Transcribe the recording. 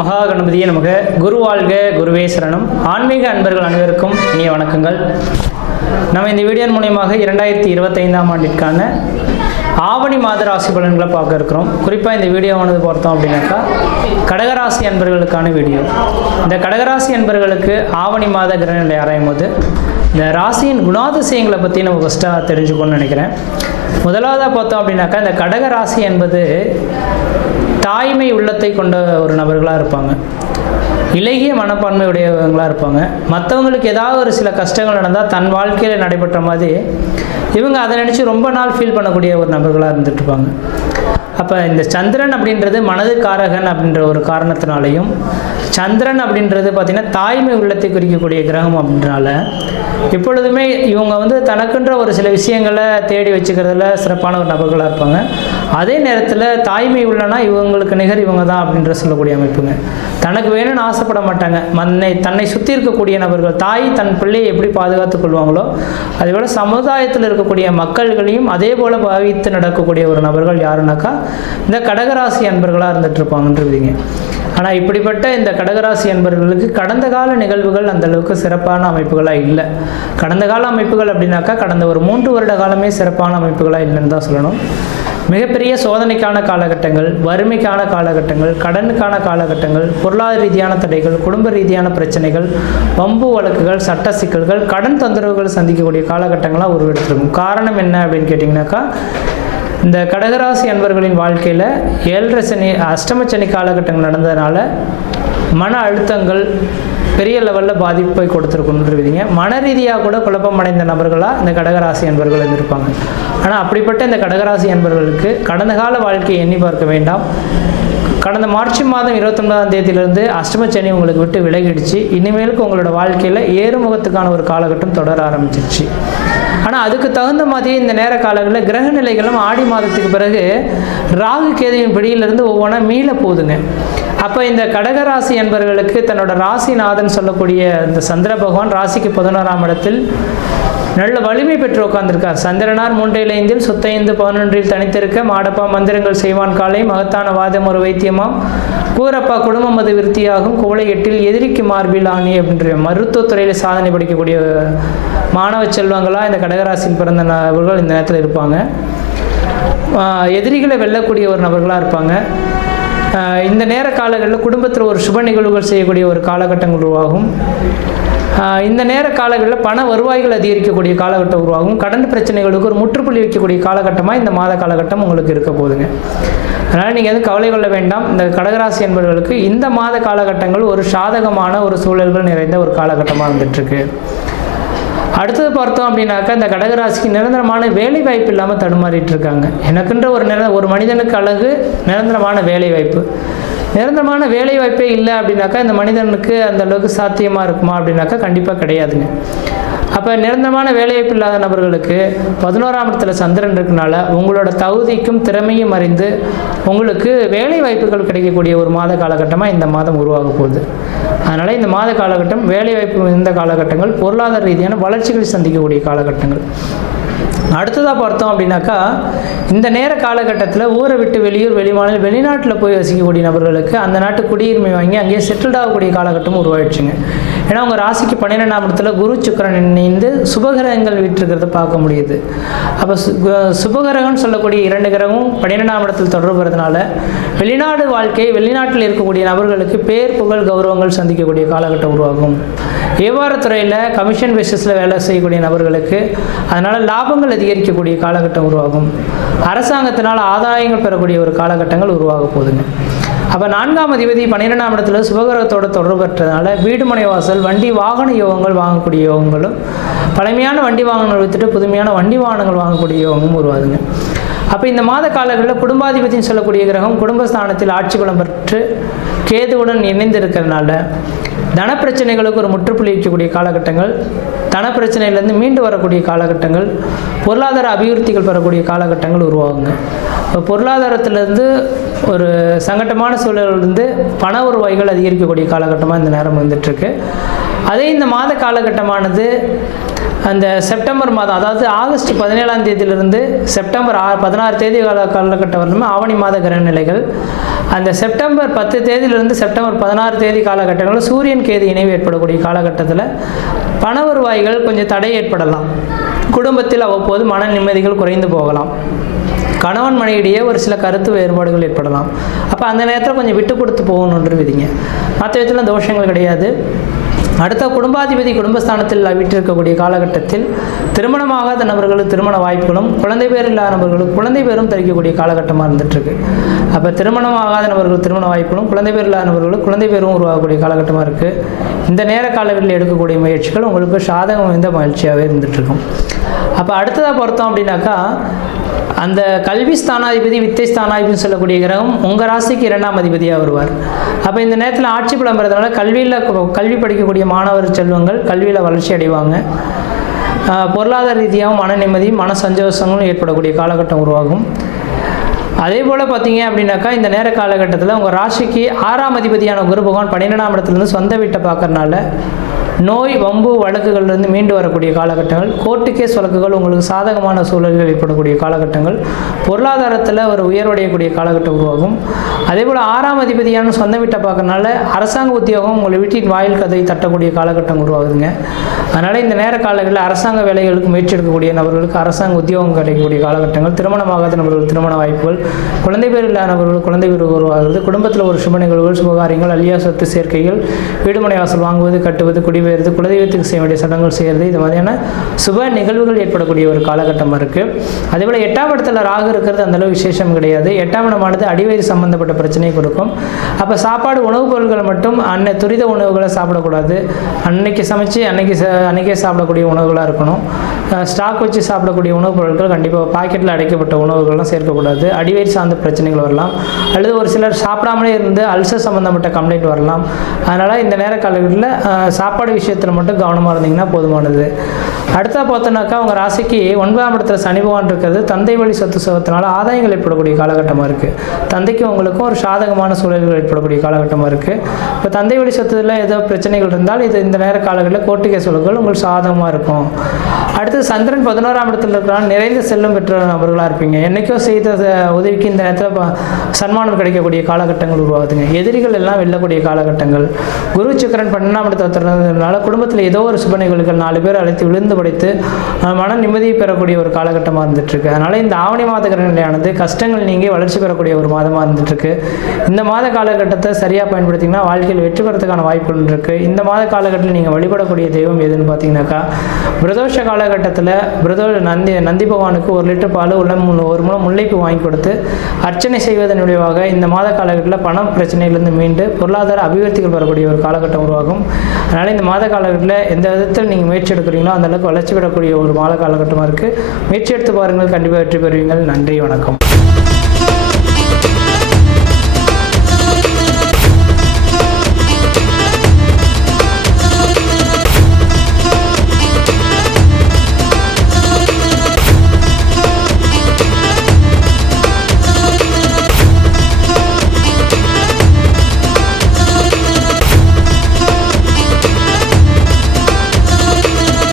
மகா கணபதியே நமக. குரு வாழ்க, குருவே சரணம். ஆன்மீக அன்பர்கள் அனைவருக்கும் இனிய வணக்கங்கள். நம்ம இந்த வீடியோ மூலமாக 2025ஆம் ஆண்டிற்கான ஆவணி மாத ராசி பலன்களை பார்க்க இருக்கிறோம். குறிப்பாக இந்த வீடியோவானது பார்த்தோம் அப்படின்னாக்கா கடகராசி அன்பர்களுக்கான வீடியோ. இந்த கடகராசி அன்பர்களுக்கு ஆவணி மாத கிரகநிலை ஆராயும் போது இந்த ராசியின் குணாதிசயங்களை பற்றி நம்ம ஃபஸ்ட்டாக தெரிஞ்சுக்கணும்னு நினைக்கிறேன். முதலாவதாக பார்த்தோம் அப்படின்னாக்கா இந்த கடகராசி என்பது தாய்மை உள்ளத்தை கொண்ட ஒரு நபர்களாக இருப்பாங்க. இலகிய மனப்பான்மை உடையவங்களாக இருப்பாங்க. மற்றவங்களுக்கு ஏதாவது ஒரு சில கஷ்டங்கள் நடந்தால் தன் வாழ்க்கையில் நடைபெற்ற மாதிரி இவங்க அதை நினச்சி ரொம்ப நாள் ஃபீல் பண்ணக்கூடிய ஒரு நபர்களாக இருந்துட்டு இருப்பாங்க. அப்போ இந்த சந்திரன் அப்படின்றது மனது காரகன் அப்படின்ற ஒரு காரணத்தினாலையும், சந்திரன் அப்படின்றது பார்த்திங்கன்னா தாய்மை உள்ளத்தை குறிக்கக்கூடிய கிரகம் அப்படின்றனால எப்பொழுதுமே இவங்க தனக்குன்ற ஒரு சில விஷயங்களை தேடி வச்சுக்கிறதுல சிறப்பான ஒரு நபர்களாக இருப்பாங்க. அதே நேரத்தில் தாய்மை உள்ளனா இவங்களுக்கு நிகர் இவங்க தான் அப்படின்ற சொல்லக்கூடிய அமைப்புங்க. தனக்கு வேணும்னு ஆசைப்பட மாட்டாங்க. தன்னை சுற்றி இருக்கக்கூடிய நபர்கள், தாய் தன் பிள்ளையை எப்படி பாதுகாத்துக் கொள்வாங்களோ அதேபோல் சமுதாயத்தில் இருக்கக்கூடிய மக்கள்களையும் அதே போல் பாவித்து நடக்கக்கூடிய ஒரு நபர்கள் யாருனாக்கா இந்த கடகராசி அன்பர்களாக இருந்துட்டு இருப்பாங்கன்றீங்க. ஆனால் இப்படிப்பட்ட இந்த கடகராசி அன்பர்களுக்கு கடந்த கால நிகழ்வுகள் அந்த அளவுக்கு சிறப்பான அமைப்புகளாக இல்லை. கடந்த கால அமைப்புகள் அப்படின்னாக்கா கடந்த ஒரு 3 வருட காலமே சிறப்பான அமைப்புகளாக இல்லைன்னு தான் சொல்லணும். மிகப்பெரிய சோதனைக்கான காலகட்டங்கள், வறுமைக்கான காலகட்டங்கள், கடனுக்கான காலகட்டங்கள், பொருளாதார ரீதியான தடைகள், குடும்ப ரீதியான பிரச்சனைகள், வம்பு வழக்குகள், சட்ட சிக்கல்கள், கடன் தொந்தரவுகள் சந்திக்கக்கூடிய காலகட்டங்களாக உருவெடுத்திருக்கும். காரணம் என்ன அப்படின்னு கேட்டிங்கனாக்கா இந்த கடகராசி அன்பர்களின் வாழ்க்கையில் 7.5 சனி, அஷ்டம சனி காலகட்டங்கள் நடந்ததுனால மன அழுத்தங்கள் பெரிய லெவலில் பாதிப்பை கொடுத்துருக்குன்றீங்க. மன ரீதியாக கூட குழப்பம் அடைந்த நபர்களாக இந்த கடகராசி அன்பர்கள் இருந்திருப்பாங்க. ஆனால் அப்படிப்பட்ட இந்த கடகராசி அன்பர்களுக்கு கடந்த கால வாழ்க்கையை எண்ணி பார்க்க வேண்டாம். கடந்த மார்ச் மாதம் 29ஆம் தேதியிலிருந்து அஷ்டம சனி உங்களுக்கு விட்டு விலகிடுச்சு. இனிமேலுக்கு உங்களோட வாழ்க்கையில் ஏறுமுகத்துக்கான ஒரு காலகட்டம் தொடர ஆரம்பிச்சிருச்சு. ஆனால் அதுக்கு தகுந்த மாதிரி இந்த நேர காலங்களில் கிரக நிலைகளும் ஆடி மாதத்துக்கு பிறகு ராகு கேதுவின் பிடியிலிருந்து ஒவ்வொன்றா மீள போகுதுங்க. அப்போ இந்த கடகராசி என்பவர்களுக்கு தன்னோட ராசிநாதன் சொல்லக்கூடிய இந்த சந்திர பகவான் ராசிக்கு 11ஆம் இடத்தில் நல்ல வலிமை பெற்று உட்கார்ந்திருக்கார். சந்திரனார் 3 சுத்தைந்து 11 தனித்திருக்க மாடப்பா மந்திரங்கள் செய்வான் காலை மகத்தான வாதம் ஒரு வைத்தியமாம் கூரப்பா குடும்பம் அது விருத்தியாகும் கோளை 8 எதிரிக்கு மார்பில் ஆணி அப்படின்ற மருத்துவத்துறையில் சாதனை படிக்கக்கூடிய மாணவ செல்வங்களாக இந்த கடகராசியில் பிறந்த நபர்கள் இந்த நேரத்தில் இருப்பாங்க. எதிரிகளை வெல்லக்கூடிய ஒரு நபர்களாக இருப்பாங்க. இந்த நேர காலங்களில் குடும்பத்தில் ஒரு சுப நிகழ்வுகள் செய்யக்கூடிய ஒரு காலகட்டங்கள் உருவாகும். இந்த நேர காலங்களில் பண வருவாய்கள் அதிகரிக்கக்கூடிய காலகட்டம் உருவாகும். கடன் பிரச்சனைகளுக்கு ஒரு முற்றுப்புள்ளி வைக்கக்கூடிய காலகட்டமாக இந்த மாத காலகட்டம் உங்களுக்கு இருக்க போகுதுங்க. அதனால் நீங்கள் எதுவும் கவலை கொள்ள வேண்டாம். இந்த கடகராசி என்பவர்களுக்கு இந்த மாத காலகட்டங்கள் ஒரு சாதகமான ஒரு சூழல்கள் நிறைந்த ஒரு காலகட்டமாக இருந்துகிட்ருக்கு. அடுத்தது பார்த்தோம் அப்படின்னாக்கா இந்த கடகராசிக்கு நிரந்தரமான வேலை வாய்ப்பு இல்லாமல் தடுமாறிட்டு இருக்காங்க. எனக்குன்ற ஒரு மனிதனுக்கு அழகு நிரந்தரமான வேலை வாய்ப்பு. நிரந்தரமான வேலை வாய்ப்பே இல்லை அப்படின்னாக்கா இந்த மனிதனுக்கு அந்த அளவுக்கு சாத்தியமாக இருக்குமா அப்படின்னாக்கா கண்டிப்பாக கிடையாதுங்க. அப்போ நிரந்தரமான வேலைவாய்ப்பு இல்லாத நபர்களுக்கு 11ஆம் இடத்துல சந்திரன் இருக்கனால உங்களோட தகுதிக்கும் திறமையும் அறிந்து உங்களுக்கு வேலை வாய்ப்புகள் கிடைக்கக்கூடிய ஒரு மாத காலகட்டமாக இந்த மாதம் உருவாக போகுது. அதனால் இந்த மாத காலகட்டம் வேலைவாய்ப்பு இந்த காலகட்டங்கள் பொருளாதார ரீதியான வளர்ச்சிகளை சந்திக்கக்கூடிய காலகட்டங்கள். அடுத்ததாக பார்த்தோம் அப்படின்னாக்கா இந்த நேர காலகட்டத்தில் ஊரை விட்டு வெளியூர் வெளிமாநில வெளிநாட்டில் போய் வசிக்கக்கூடிய நபர்களுக்கு அந்த நாட்டு குடியுரிமை வாங்கி அங்கேயே செட்டில்ட் ஆகக்கூடிய காலகட்டம் உருவாயிடுச்சுங்க. ஏன்னா உங்கள் ராசிக்கு 12ஆம் இடத்துல குரு சுக்கிரன் இணைந்து சுபகிரகங்கள் வீட்டிருக்கிறத பார்க்க முடியுது. அப்போ சுபகிரகம்னு சொல்லக்கூடிய 2 கிரகமும் 12ஆம் இடத்தில் தொடர்புறதுனால வெளிநாடு வாழ்க்கை, வெளிநாட்டில் இருக்கக்கூடிய நபர்களுக்கு பேர் புகழ் கௌரவங்கள் சந்திக்கக்கூடிய காலகட்டம் உருவாகும். வியாபாரத்துறையில் கமிஷன் பேசிஸில் வேலை செய்யக்கூடிய நபர்களுக்கு அதனால் லாபங்கள் அதிகரிக்கக்கூடிய காலகட்டம் உருவாகும். அரசாங்கத்தினால் ஆதாயங்கள் பெறக்கூடிய ஒரு காலகட்டங்கள் உருவாக போகுதுங்க. அப்போ 4ஆம் அதிபதி 12ஆம் இடத்துல சுபகிரகத்தோடு தொடர்பு பெற்றதுனால வீடு மனை வாசல் வண்டி வாகன யோகங்கள் வாங்கக்கூடிய யோகங்களும், பழமையான வண்டி வாகனங்கள் வித்துட்டு புதுமையான வண்டி வாகனங்கள் வாங்கக்கூடிய யோகமும் உருவாதுங்க. அப்போ இந்த மாத காலங்களில் குடும்பாதிபதினு சொல்லக்கூடிய கிரகம் குடும்பஸ்தானத்தில் ஆட்சி பலம் பெற்று கேதுவுடன் இணைந்து இருக்கிறதுனால தனப்பிரச்சனைகளுக்கு ஒரு முற்றுப்புள்ளி வைக்கக்கூடிய காலகட்டங்கள், தனப்பிரச்சனையிலேருந்து மீண்டு வரக்கூடிய காலகட்டங்கள், பொருளாதார அபிவிருத்திகள் பெறக்கூடிய காலகட்டங்கள் உருவாகுங்க. இப்போ பொருளாதாரத்திலேருந்து ஒரு சங்கட்டமான சூழலிருந்து பண வருவாய்கள் அதிகரிக்கக்கூடிய காலகட்டமாக இந்த நேரம் வந்துட்டுருக்கு. அதே இந்த மாத காலகட்டமானது அந்த செப்டம்பர் மாதம், அதாவது ஆகஸ்ட் 17ஆம் தேதியிலிருந்து செப்டம்பர் 16 தேதி காலகட்டம் வரணுமே ஆவணி மாத கிரக நிலைகள். அந்த செப்டம்பர் 10 தேதியிலிருந்து செப்டம்பர் 16 தேதி காலகட்டங்களில் சூரியன் கேது இணைவு ஏற்படக்கூடிய காலகட்டத்தில் பண வருவாய்கள் கொஞ்சம் தடை ஏற்படலாம். குடும்பத்தில் அவ்வப்போது மன நிம்மதிகள் குறைந்து போகலாம். கணவன் மனைவிடையே ஒரு சில கருத்து வேறுபாடுகள் ஏற்படலாம். அப்போ அந்த நேரத்தில் கொஞ்சம் விட்டு கொடுத்து போகணுன்ற விதிங்க. மற்ற விதத்தில் தோஷங்கள் கிடையாது. அடுத்த குடும்பாதிபதி குடும்பஸ்தானத்தில் வீட்டிருக்கக்கூடிய காலகட்டத்தில் திருமணமாகாத நபர்களுக்கு திருமண வாய்ப்புகளும், குழந்தை பேர் இல்லாத நபர்களுக்கு குழந்தை பேரும் தரிக்கக்கூடிய காலகட்டமாக இருந்துகிட்ருக்கு. அப்போ திருமணமாகாத நபர்களுக்கு திருமண வாய்ப்புகளும், குழந்தை பேர் இல்லாத நபர்களுக்கு குழந்தை பேரும் உருவாகக்கூடிய காலகட்டமாக இருக்குது. இந்த நேர காலங்களில் எடுக்கக்கூடிய முயற்சிகள் உங்களுக்கு சாதகம் வாய்ந்த மகிழ்ச்சியாகவே இருந்துகிட்ருக்கும். அப்போ அடுத்ததாக பொறுத்தோம் அப்படின்னாக்கா, அந்த கல்வி ஸ்தானாதிபதி வித்தை ஸ்தானாதிபதினு சொல்லக்கூடிய கிரகம் உங்கள் ராசிக்கு 2ஆம் அதிபதியாக வருவார். அப்போ இந்த நேரத்தில் ஆட்சி பலம் பெறதுனால கல்வி படிக்கக்கூடிய மாணவர் செல்வங்கள் கல்வியில் வளர்ச்சி அடைவாங்க. பொருளாதார ரீதியாகவும் மன நிம்மதி மன சந்தோஷங்களும் ஏற்படக்கூடிய காலகட்டம் உருவாகும். அதே போல் பார்த்தீங்க அப்படின்னாக்கா, இந்த நேர காலகட்டத்தில் உங்கள் ராசிக்கு 6ஆம் அதிபதியான குரு பகவான் 12ஆம் இடத்துலேருந்து சொந்த வீட்டை பார்க்கறனால நோய் வம்பு வழக்குகள்லேருந்து மீண்டு வரக்கூடிய காலகட்டங்கள், கோர்ட்டு கேஸ் வழக்குகள் உங்களுக்கு சாதகமான சூழல்கள் ஏற்படக்கூடிய காலகட்டங்கள், பொருளாதாரத்தில் ஒரு உயர்வடையக்கூடிய காலகட்டம் உருவாகும். அதே போல் 6ஆம் அதிபதியான சொந்த வீட்டை பார்க்கறனால அரசாங்க உத்தியோகம் உங்கள் வீட்டின் வாயில் கதை தட்டக்கூடிய காலகட்டம் உருவாகுதுங்க. அதனால் இந்த நேர காலங்களில் அரசாங்க வேலைகளுக்கு முயற்சி எடுக்கக்கூடிய நபர்களுக்கு அரசாங்க உத்தியோகம் கிடைக்கக்கூடிய காலகட்டங்கள், திருமணமாகாத நபர்கள் திருமண வாய்ப்புகள், குழந்தை பேர் இல்லாத நபர்கள் குழந்தை பேர் உருவாகிறது, குடும்பத்தில் ஒரு சுப நிகழ்வுகள், சுபகாரியங்கள், அழியா சொத்து சேர்க்கைகள், வீடுமனை வாசல் வாங்குவது, கட்டுவது, குடிபெயர்வது, குலதெய்வத்துக்கு செய்ய வேண்டிய சடங்குகள் செய்கிறது, இது மாதிரியான சுப நிகழ்வுகள் ஏற்படக்கூடிய ஒரு காலகட்டமாக இருக்குது. அதேபோல் 8ஆம் இடத்துல ராகு இருக்கிறது அந்தளவு விசேஷம் கிடையாது. 8ஆம் இடமானது அடிவயிறு சம்பந்தப்பட்ட பிரச்சனையை கொடுக்கும். அப்போ சாப்பாடு உணவுப் பொருட்களை மட்டும் துரித உணவுகளை சாப்பிடக்கூடாது. அன்னைக்கு சமைச்சு அன்னைக்கே சாப்பிடக்கூடிய உணவுகளாக இருக்கணும். ஸ்டாக் வச்சு சாப்பிடக்கூடிய உணவுப் பொருட்கள் கண்டிப்பாக பாக்கெட்டில் அடைக்கப்பட்ட உணவுகள்லாம் சேர்க்கக்கூடாது. அடிவயிறு சார்ந்த பிரச்சனைகள் வரலாம். அல்லது ஒரு சிலர் சாப்பிடாமலே இருந்து அல்சர் சம்மந்தப்பட்ட கம்ப்ளைண்ட் வரலாம். அதனால் இந்த நேர காலங்களில் சாப்பாடு விஷயத்தில் மட்டும் கவனமாக இருந்தீங்கன்னா போதுமானது. அடுத்தா பார்த்தோன்னாக்கா, உங்கள் ராசிக்கு 9ஆம் இடத்துல சனி பகவான் இருக்கிறது தந்தை வழி சொத்து சுகத்தினால ஆதாயங்கள் ஏற்படக்கூடிய காலகட்டமாக இருக்குது. தந்தைக்கும் உங்களுக்கும் ஒரு சாதகமான சூழல்கள் ஏற்படக்கூடிய காலகட்டமாக இருக்குது. இப்போ தந்தை வழி சொத்துல ஏதோ பிரச்சனைகள் இருந்தால் இது இந்த நேர காலங்களில் கோர்ட்டு கேஸ் வழக்குகள் உங்களுக்கு சாதகமாக இருக்கும். அடுத்து சந்திரன் 11ஆம் இடத்துல இருக்கிறனால நிறைந்த செல்வம் பெற்ற நபர்களாக இருப்பீங்க. என்றைக்கோ செய்த உதவிக்கு இந்த நேரத்தில் சன்மானம் கிடைக்கக்கூடிய காலகட்டங்கள் உருவாகுதுங்க. எதிரிகள் எல்லாம் வெல்லக்கூடிய காலகட்டங்கள். குரு சுக்கிரன் 12ஆம் இடத்துல திறந்ததுனால குடும்பத்தில் ஏதோ ஒரு சுப நிகழ்வுகள் 4 பேர் அழைத்து விழுந்து படைத்து மன நிம்மதியை பெறக்கூடிய ஒரு காலகட்டமாக இருந்துகிட்ருக்கு. அதனால் இந்த ஆவணி மாத கிரகநிலையானது கஷ்டங்கள் நீங்கி வளர்ச்சி பெறக்கூடிய ஒரு மாதமாக இருந்துகிட்ருக்கு. இந்த மாத காலகட்டத்தை சரியாக பயன்படுத்திங்கன்னா வாழ்க்கையில் வெற்றி பெறத்துக்கான வாய்ப்புகள் இருக்குது. இந்த மாத காலகட்டத்தில் நீங்கள் வழிபடக்கூடிய தெய்வம் எதுன்னு பார்த்தீங்கன்னாக்கா, பிரதோஷ காலகட்டத்தில் நந்தி பகவானுக்கு 1 லிட்டர் பால் 1 முழம் முல்லைப்பூ வாங்கி கொடுத்து அர்ச்சனை செய்வதன் விளைவாக இந்த மாத காலகட்டத்தில் பணம் பிரச்சனையிலிருந்து மீண்டு பொருளாதார அபிவிருத்திகள் பெறக்கூடிய ஒரு காலகட்டம் உருவாகும். அதனால் இந்த மாத காலகட்டத்தில் எந்த விதத்தில் நீங்கள் முயற்சி எடுக்கிறீங்களோ அந்த அளவுக்கு வளர்ச்சி பெறக்கூடிய ஒரு மாத காலகட்டமாக இருக்குது. முயற்சி எடுத்து பாருங்கள், கண்டிப்பாக வெற்றி பெறுவீங்கள். நன்றி, வணக்கம்.